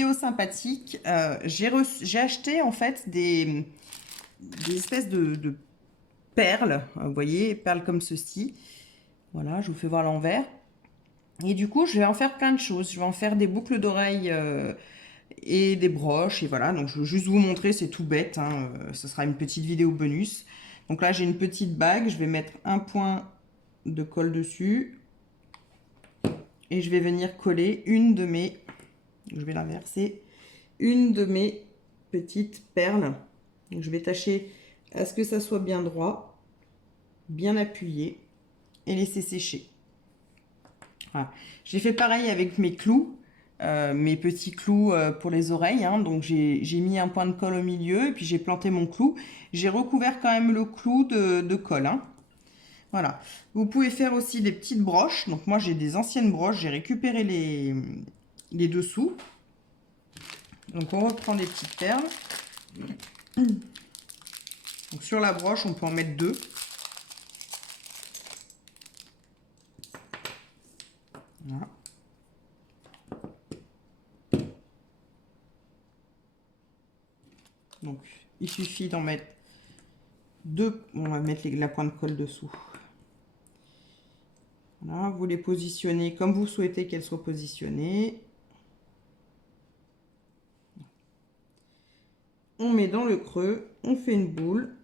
vidéo sympathique. J'ai acheté en fait des espèces de perles, vous voyez, perles comme ceci. Voilà, je vous fais voir l'envers. Et du coup, je vais en faire plein de choses. Je vais en faire des boucles d'oreilles et des broches. Et voilà, donc je veux juste vous montrer, c'est tout bête. Hein. Ce sera une petite vidéo bonus. Donc là, j'ai une petite bague. Je vais mettre un point de colle dessus. Et je vais venir coller une de mes... Je vais l'inverser. Une de mes petites perles. Donc je vais tâcher à ce que ça soit bien droit, bien appuyé et laisser sécher. Voilà. J'ai fait pareil avec mes clous, mes petits clous pour les oreilles. Hein. Donc j'ai mis un point de colle au milieu et puis j'ai planté mon clou. J'ai recouvert quand même le clou de colle. Hein. Voilà. Vous pouvez faire aussi des petites broches. Donc moi j'ai des anciennes broches, j'ai récupéré les dessous. Donc on reprend des petites perles. Donc sur la broche, on peut en mettre deux. Voilà. Donc il suffit d'en mettre deux. On va mettre la pointe de colle dessous. Voilà, vous les positionnez comme vous souhaitez qu'elles soient positionnées. On met dans le creux, on fait une boule.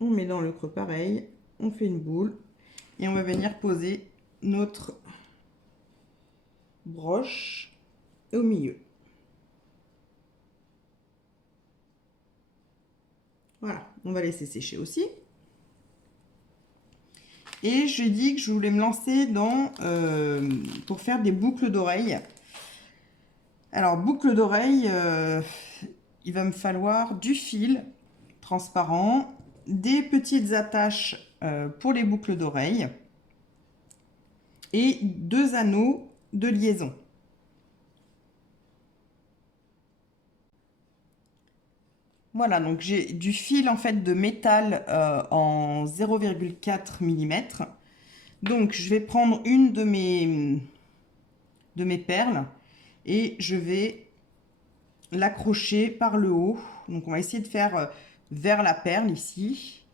On met dans le creux pareil, on fait une boule. Et on va venir poser notre broche au milieu. Voilà, on va laisser sécher aussi. Et j'ai dit que je voulais me lancer pour faire des boucles d'oreilles. Alors, boucles d'oreilles, il va me falloir du fil transparent, des petites attaches pour les boucles d'oreilles et 2 anneaux de liaison. Voilà, donc j'ai du fil en fait de métal en 0,4 mm. Donc je vais prendre une de mes perles et je vais l'accrocher par le haut. Donc on va essayer de faire vers la perle ici.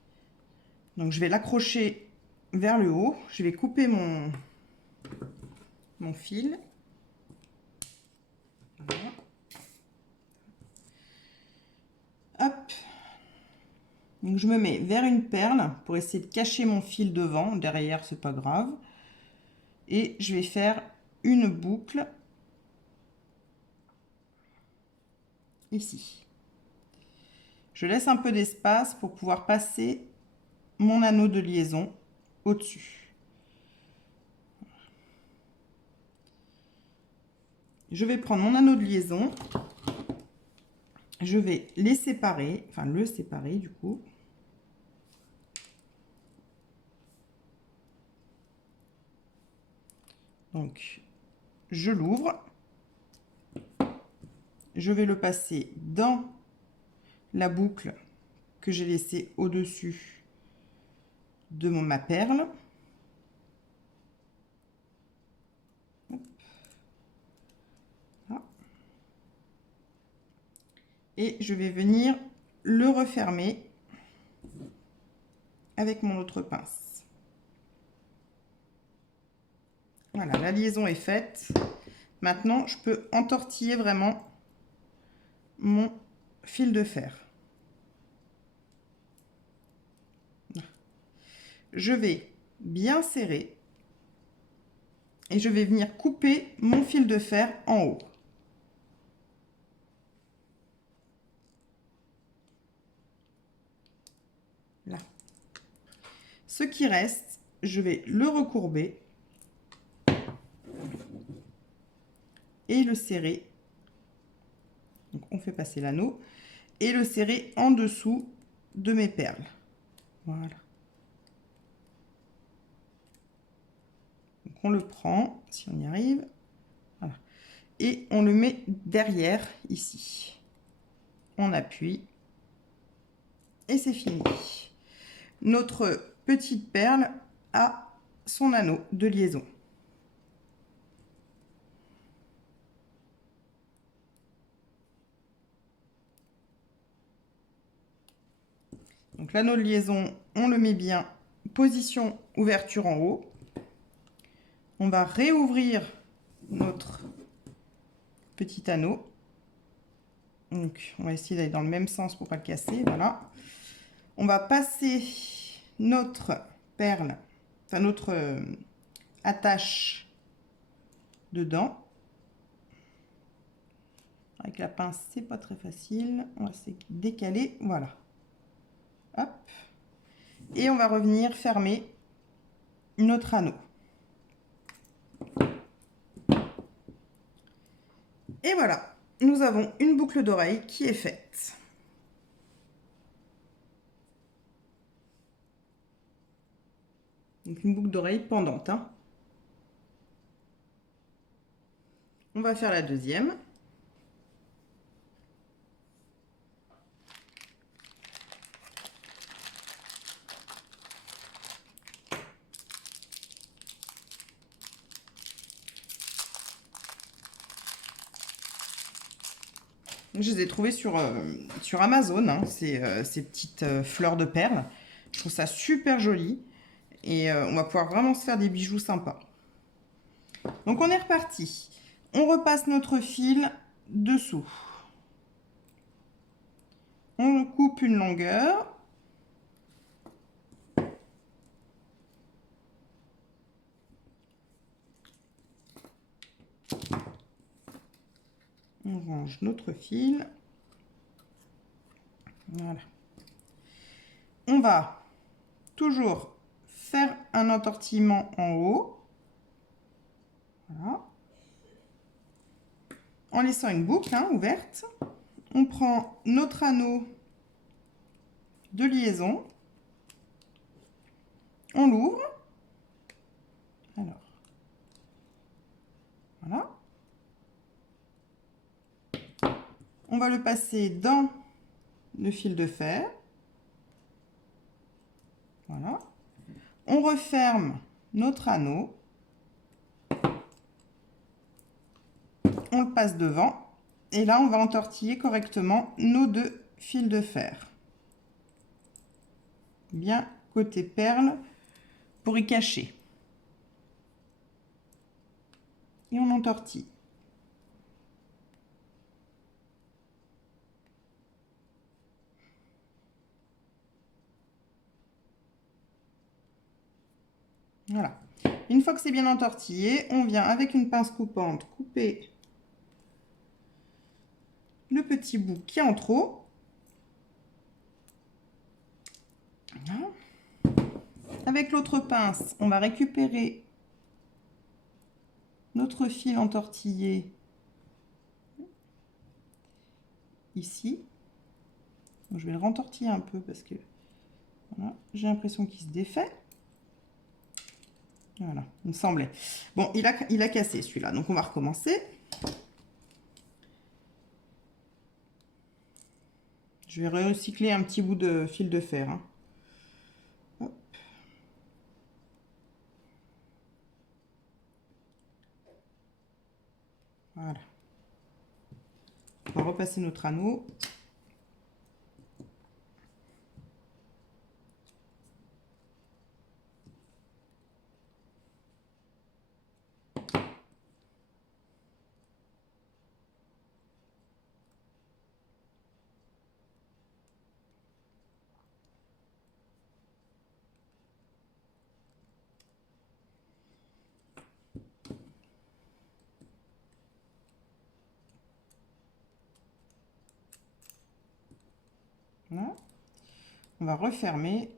Donc je vais l'accrocher vers le haut. Je vais couper mon fil. Voilà. Hop. Donc je me mets vers une perle pour essayer de cacher mon fil devant. Derrière, c'est pas grave. Et je vais faire une boucle ici. Je laisse un peu d'espace pour pouvoir passer mon anneau de liaison au-dessus. Je vais prendre mon anneau de liaison. Je vais les séparer, enfin le séparer du coup. Donc, je l'ouvre. Je vais le passer dans la boucle que j'ai laissée au-dessus de ma perle. Et je vais venir le refermer avec mon autre pince. Voilà, la liaison est faite. Maintenant, je peux entortiller vraiment mon fil de fer. Je vais bien serrer et je vais venir couper mon fil de fer en haut. Là. Ce qui reste, je vais le recourber et le serrer. Donc on fait passer l'anneau et le serrer en dessous de mes perles. Voilà. Donc on le prend, si on y arrive. Voilà. Et on le met derrière ici. On appuie et c'est fini. Notre petite perle a son anneau de liaison. Donc l'anneau de liaison, on le met bien position ouverture en haut. On va réouvrir notre petit anneau. Donc on va essayer d'aller dans le même sens pour pas le casser. Voilà. On va passer notre perle, enfin notre attache dedans. Avec la pince, c'est pas très facile. On va se décaler. Voilà. Hop. Et on va revenir fermer notre anneau. Et voilà, nous avons une boucle d'oreille qui est faite. Donc une boucle d'oreille pendante, hein. On va faire la deuxième. Je les ai trouvées sur Amazon, hein, ces petites fleurs de perles. Je trouve ça super joli. Et on va pouvoir vraiment se faire des bijoux sympas. Donc on est reparti. On repasse notre fil dessous. On coupe une longueur. On range notre fil. Voilà. On va toujours faire un entortillement en haut. Voilà. En laissant une boucle ouverte. On prend notre anneau de liaison. On l'ouvre. Alors, voilà. On va le passer dans le fil de fer. Voilà. On referme notre anneau. On le passe devant. Et là, on va entortiller correctement nos deux fils de fer. Bien côté perle pour y cacher. Et on entortille. Voilà. Une fois que c'est bien entortillé, on vient avec une pince coupante couper le petit bout qui est en trop. Voilà. Avec l'autre pince, on va récupérer notre fil entortillé ici. Donc, je vais le rentortiller un peu parce que voilà, j'ai l'impression qu'il se défait. Voilà, il me semblait. Bon, il a cassé celui-là, donc on va recommencer. Je vais recycler un petit bout de fil de fer. Hein. Hop. Voilà. On va repasser notre anneau. Voilà. On va refermer.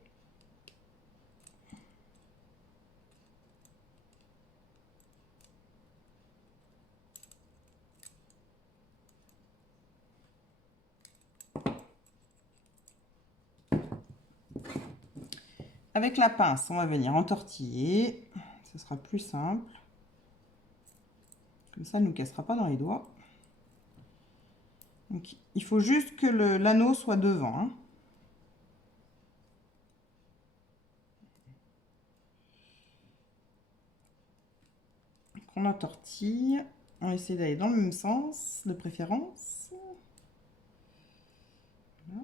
Avec la pince, on va venir entortiller. Ce sera plus simple. Comme ça, elle ne nous cassera pas dans les doigts. Donc, il faut juste que l'anneau soit devant. Hein. On entortille. On essaie d'aller dans le même sens, de préférence. Voilà.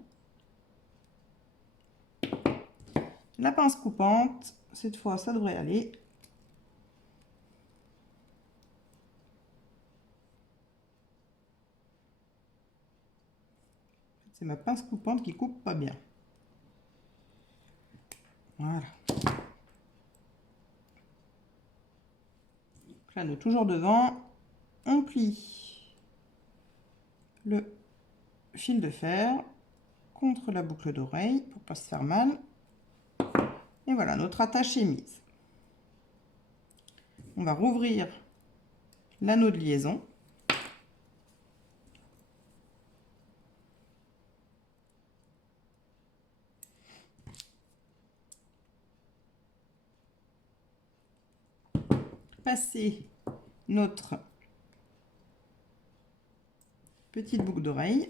La pince coupante, cette fois ça devrait aller. C'est ma pince coupante qui coupe pas bien. Voilà. L'anneau toujours devant. On plie le fil de fer contre la boucle d'oreille pour pas se faire mal. Et voilà, notre attache est mise. On va rouvrir l'anneau de liaison. Passer notre petite boucle d'oreille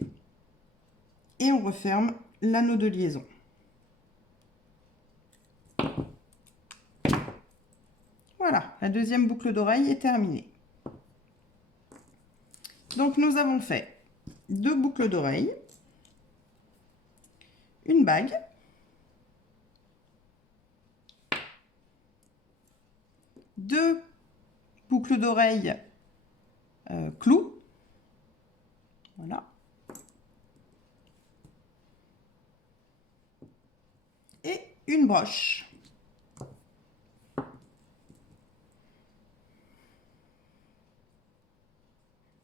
et on referme l'anneau de liaison. Voilà, la deuxième boucle d'oreille est terminée. Donc nous avons fait 2 boucles d'oreille, une bague, deux boucles d'oreille clous, voilà, et une broche.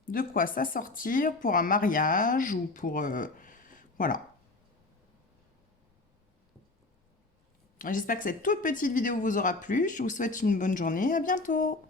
De quoi s'assortir pour un mariage ou pour... voilà. J'espère que cette toute petite vidéo vous aura plu. Je vous souhaite une bonne journée. À bientôt!